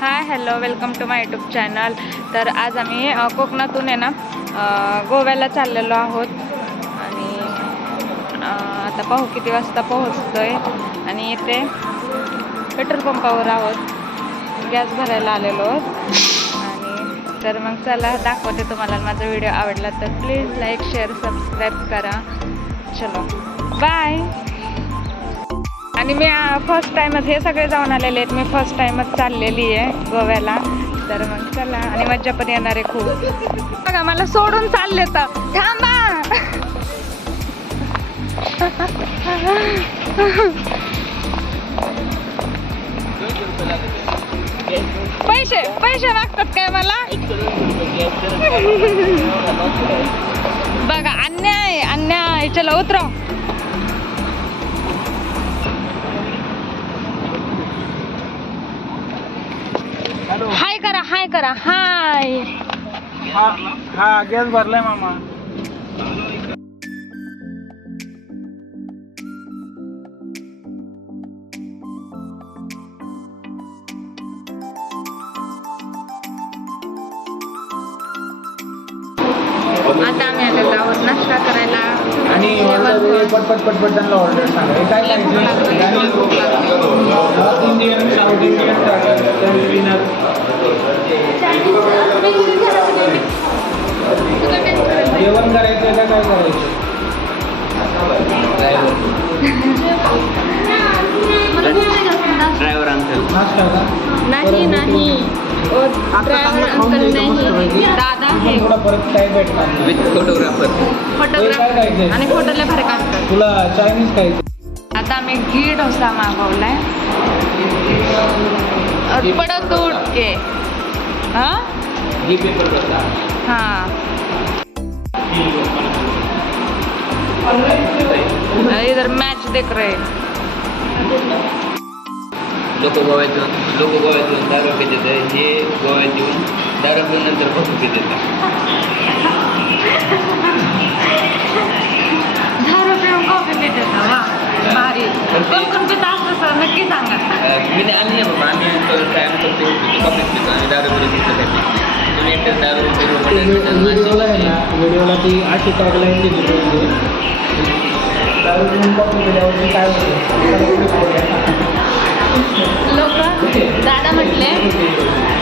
High hello welcome to my YouTube channel. तर आज आम्ही कोकणातून आहे ना गोव्याला चाललेलो आहोत आणि आता पाहू किती वाजता पोहोचतोय. आणि इथे पेट्रोल पंपावर आहोत, गॅस भरायला आलेलो आहोत. आणि तर मग चला दाखवते तुम्हाला. माझा व्हिडिओ आवडला तर प्लीज लाईक शेअर सबस्क्राईब करा. चलो बाय. आणि मी फर्स्ट टाईमच, हे सगळे जाऊन आलेले आहेत, मी फर्स्ट टाईमच चाललेली आहे गोव्याला. तर मग चला, आणि मज्जा पण येणार आहे खूप. बघा मला सोडून चालले तर थांबा. पैसे पैसे मागतात काय मला? बघा अन्याय अन्याय. चला उतरा. हाय करा, हाय करा, हाय. हा गॅस भरलाय मामा. आता आम्ही आलेलो आहोत नाश्ता करायला. आणि पटपट पटपट त्यांना ऑर्डर सांगा. हे काय नॉर्थ इंडियन, साऊथ इंडियन, जेवण करायचं का काय करायचं? ड्रायव्हर अंकल नाश्ता का? नाही नाही ड्रायव्हर अंकल नाही, दादा आहे. थोडा परत काय भेटणार नाही. With photographer. फोटोग्राफर आणि फोटोला भर काढतात. तुला चायनीज खायचं? आता आम्ही घी डोसा मागवलाय. पडत उठ के हा घी पेपर डोसा. हाँ इधर मैच देख रहे. लोक गोव्यातून दारू पित येतात. हे गोव्यात येऊन दारू पिऊन नंतर कॉफी पित येतात. 10 रुपये कॉफी पिते वा भारी. कोण पिता असं नक्की सांगा. मी आम्ही नाही बाबा, आम्ही कायम करतो कॉफी पितो आणि दारू पितो पितो काय पितो. तुम्ही एकटं दारू व्हिडिओला आहे ना, व्हिडिओला ती अशी टॉगलाईन दिली होती, दारू पिऊन कॉफी पिल्यावरती काय होतं. लोक दादा म्हटले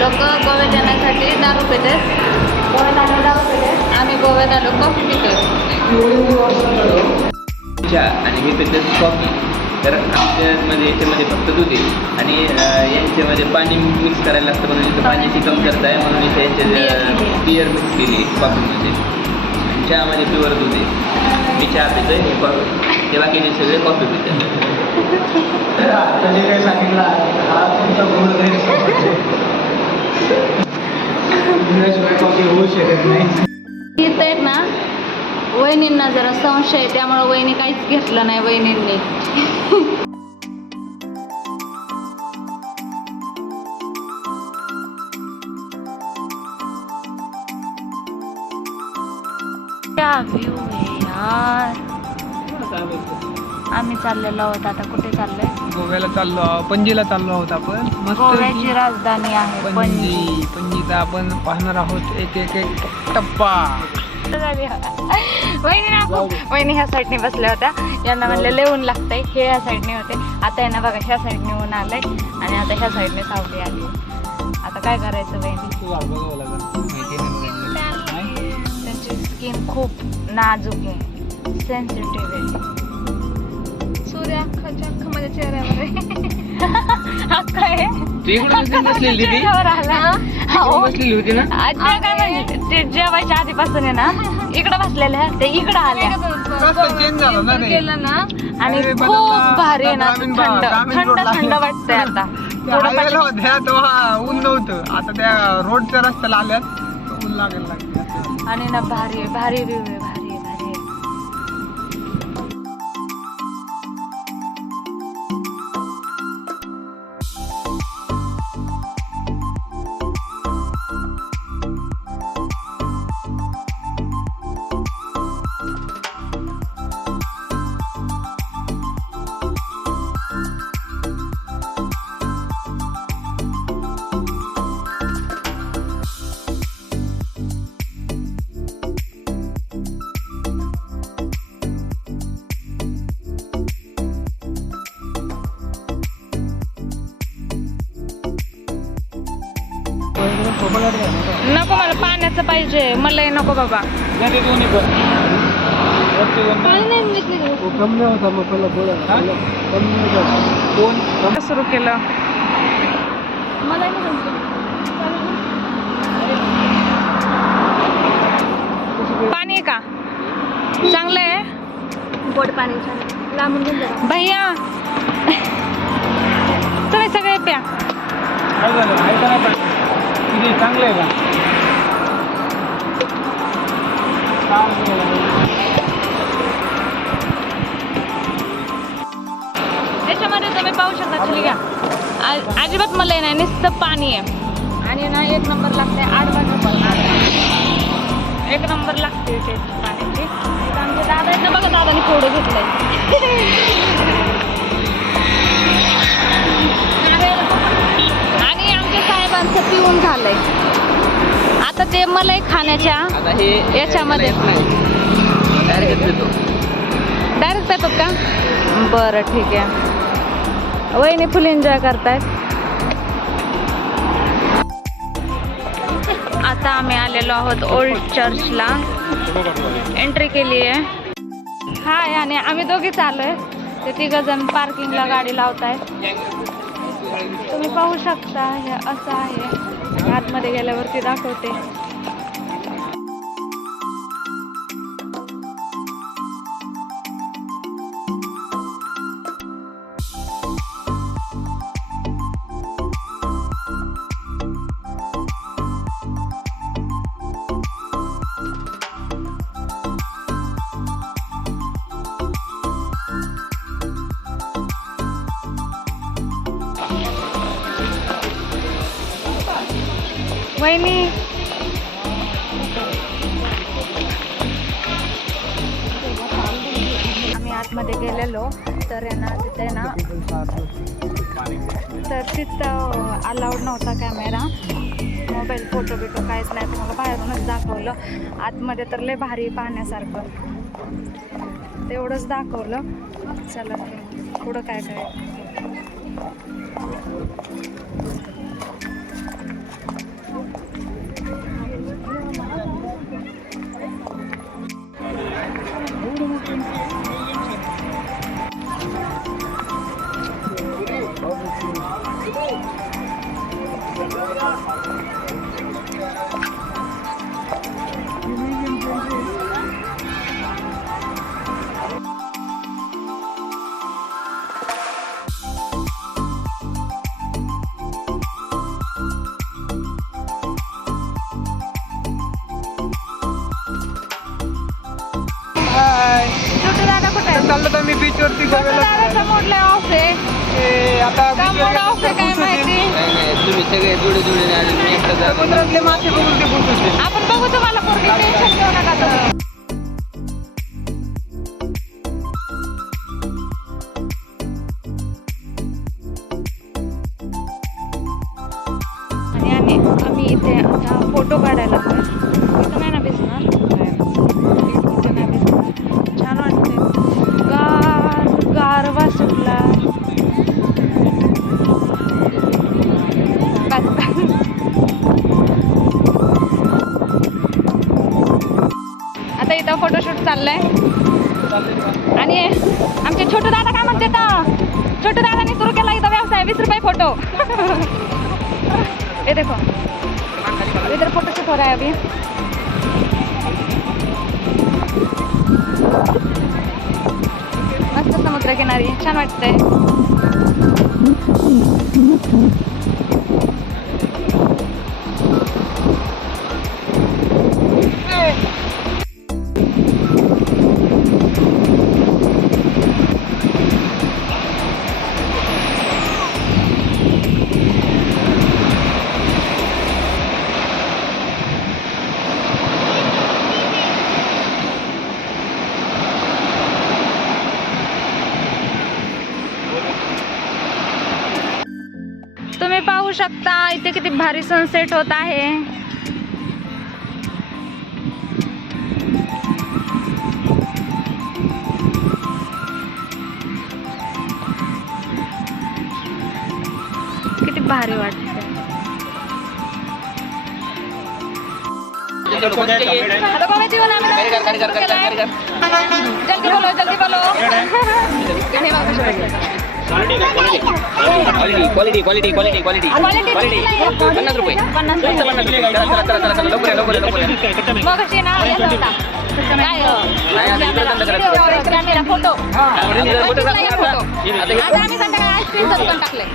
लोक गोव्यात येण्यासाठी दारू पितात. गोव्यात आलो दारू पितात, आम्ही गोव्यात आलो कॉफी पितो. चहा आणि मी पितो कॉफी. तर आमच्यामध्ये याच्यामध्ये फक्त दूध आहे आणि यांच्यामध्ये पाणी मिक्स करायला लागतं, म्हणून इथं पाण्याची कमतरता आहे, म्हणून इथे यांच्या बियर मिक्स केली कॉफीमध्ये. चहामध्ये प्युअर दूध आहे. मी चहा पितो आहे, कॉफी. ते बाकीचे सगळे कॉफी पितात. आता जे काही सांगितलं हा तुमचा गुण नाही, कॉफी होऊ शकत नाही. इथं आहेत ना वहिनींना जरा संशय आहे, त्यामुळे वहिनी काहीच घेतलं नाही वहिनींनी. क्या व्ह्यू आहे यार. आम्ही चाललेलो आहोत, आता कुठे चाललोय? गोव्याला चाललो आहोत, पणजीला चाललो आहोत आपण. गोव्याची राजधानी आहे पणजी. पणजीचा आपण पाहणार आहोत एक एक एक टप्पा. वहिनी ह्या साईडने बसल्या होत्या, यांना म्हणलं लिहून लागतंय. हे ह्या साईडने होते, आता यांना बघा ह्या साईडने ऊन आलंय आणि आता ह्या साईडने सावली आली. आता काय करायचं वहिनी? त्यांची स्किन खूप नाजूक आहे, सेन्सिटिव्ह आहे. सूर्य अख्खाच्या अख्खा माझ्या चेहऱ्यावर आहे. अख्खा आहे. बसलेली बसलेली होती ना. आजी काय म्हणजे ते जेवायच्या आधीपासून आहे ना इकडं बसलेल्या, ते इकडं आल्या आणि खूप भारी आहे ना. थंड थंड थंड वाटतंय आता. ऊन नव्हतं, आता त्या रोडच्या रस्त्याला आल्यात ऊन लागेल लागले. आणि ना भारी भारी व्ह्यू आहे, भारी भारी. नको मला पाण्याचं पाहिजे, मला नको बाबा. सुरू केलं पाणी आहे का? चांगलं आहे गोड पाणी लांबून घेऊन जा. भैया. तुम्ही सगळे प्या. चांगलं आहे का? त्याच्यामध्ये तुम्ही पाहू शकता चिली घ्या. अजिबात मला नाही, नुसतं पाणी आहे आणि ना एक नंबर लागते. 8 रुपये एक नंबर लागते ते पाण्याची. इथं आमचे दादा आहेत ना बघा, दादाने फोडो घेतलंय. आणि आमच्या साहेबांचं पिऊन झालंय. आता ते मलाई खाण्याच्या आता हे याच्यामध्ये डायरेक्ट देतो. डायरेक्ट पेतात का? बरं ठीक आहे. वहिनी फुल एन्जॉय करतायत. आता आम्ही आलेलो आहोत ओल्ड चर्चला. एंट्री केली आहे. हाय, आणि आम्ही दोघीच आलोय. ते 3 जण पार्किंगला गाडी लावतायत. तुम्ही पाहू शकता हे असं आहे. आतमध्ये गेल्यावरती दाखवते. वहिनी आम्ही आतमध्ये गेलेलो तर आहे ना तिथे ना तर तिथं अलाउड नव्हता कॅमेरा, मोबाईल फोटो बिटो काहीच नाही. तुम्हाला बाहेरूनच दाखवलं. आतमध्ये तर लय भारी पाहण्यासारखं, तेवढंच दाखवलं. चला पुढं काय काय. छोटू दादा कुठे आहे? चाललो तर मी बीचवरती छोटू दादाचा मोडला ऑफ आहे. आता का मोड ऑफ आहे काय माहिती. नाही नाही, तुम्ही सगळे जुळे जुळे आले, मी एकटा जातो. समुद्रातले मासे बघून ते बोलतो. आपण बघू, तुम्हाला पोरगी टेन्शन घेऊ नका तर. आणि आम्ही इथे आता फोटो काढायला लागलो. इथं नाही ना दिसणार, इथं नाही दिसणार. छान वाटते. गारवा सुटला. आता इथं फोटोशूट चाललंय. आणि आमचे छोटू दादा काय म्हणते तर, छोटू दादाने सुरू केला इथं व्यवसाय 20 रुपये फोटो. ये देखो इधर फोटोशूट हो रहा है अभी. मस्त समुद्रकिनारी, छान वाटतंय. तुम्ही पाहू शकता इथे किती भारी सनसेट होत आहे. किती भारी वाटते. आता गोव्यात येऊन आम्ही जल्दी बोलो जल्दी बोलो. हे बघा कशी बसले. क्वालिटी 50 रुपये. 50 रुपये. मग कशी ना येत होता. काय फोटो आता आम्ही संध्याकाळी आईस्क्रीमचं दुकान टाकलंय.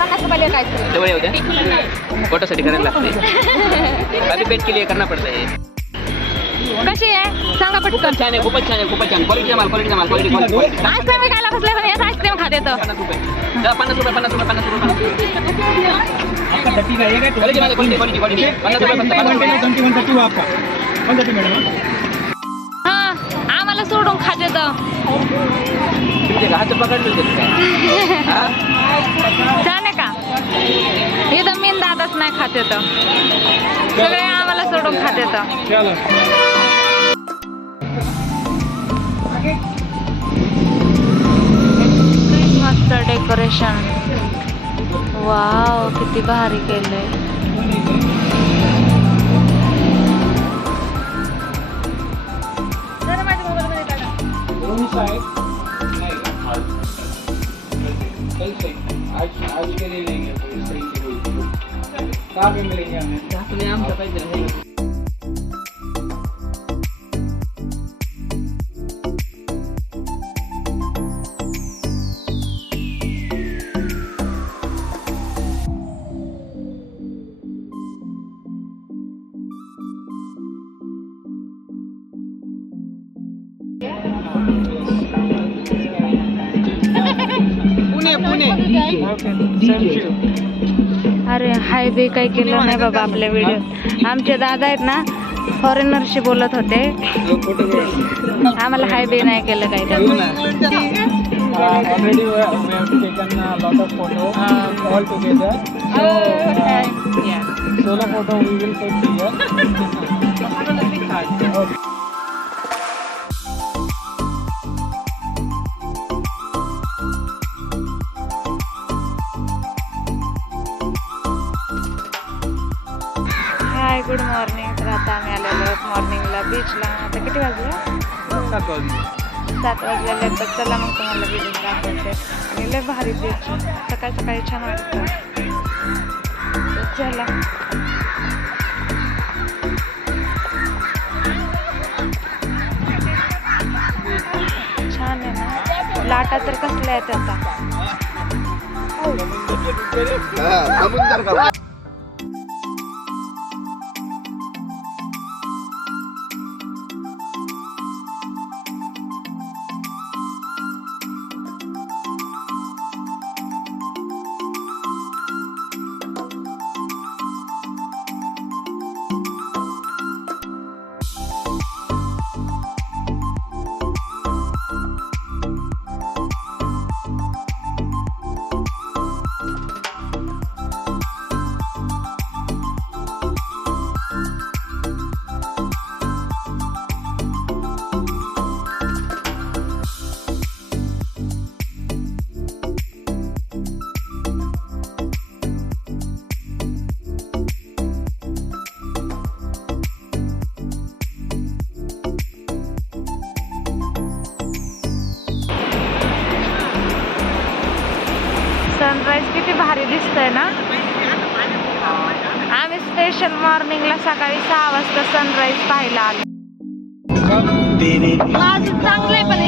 50 रुपये काय जवळ येऊ द्या. फोटोसाठी करायला लागते. काफी पेट केली करना पडतं हे. कशी आहे सांगा पटकन. खूपच छान आहे. क्वालिटी माल. आईस्क्रीम विकायला बसले पण याच आईस्क्रीम खात येतं. 50 रुपये. 50 रुपये. क्वालिटी माल, क्वालिटी. 50 रुपये. हा आम्हाला सोडून खात येतं. तुमचे हात पकडले छान आहे का इथं मीन दादाच नाही खात येतं. सगळे आम्हाला सोडून खात येतं. क्रिसमसचं डेकोरेशन वाव किती भारी केलंय. आज के लिए लेंगे कहाँ पे मिलेंगे हमें? पुणे. अरे हाय बे काही केलं नाही बाबा आपल्या व्हिडिओ. आमचे दादा आहेत ना फॉरेनरशी बोलत होते. आम्हाला हाय बे नाही केलं काही त्यांनी. Already we have taken a lot of photos all together. Solo photo we will take here. Okay. Hi good morning. तर आता आम्ही आलेलो आहोत मॉर्निंगला बीचला. आता किती वाजले? 7 वाजलेले. तर चला मग तुम्हाला बीच दाखवते. आणि लय भारी बीच सकाळी सकाळी छान वाटतं. तर चला छान आहे ना. लाटा तर कसल्या आहेत आता. सनराईज किती भारी दिसतंय ना. आम्ही स्पेशल मॉर्निंगला सकाळी 6 वाजता सनराईज पाहायला आलो. आज चांगले पण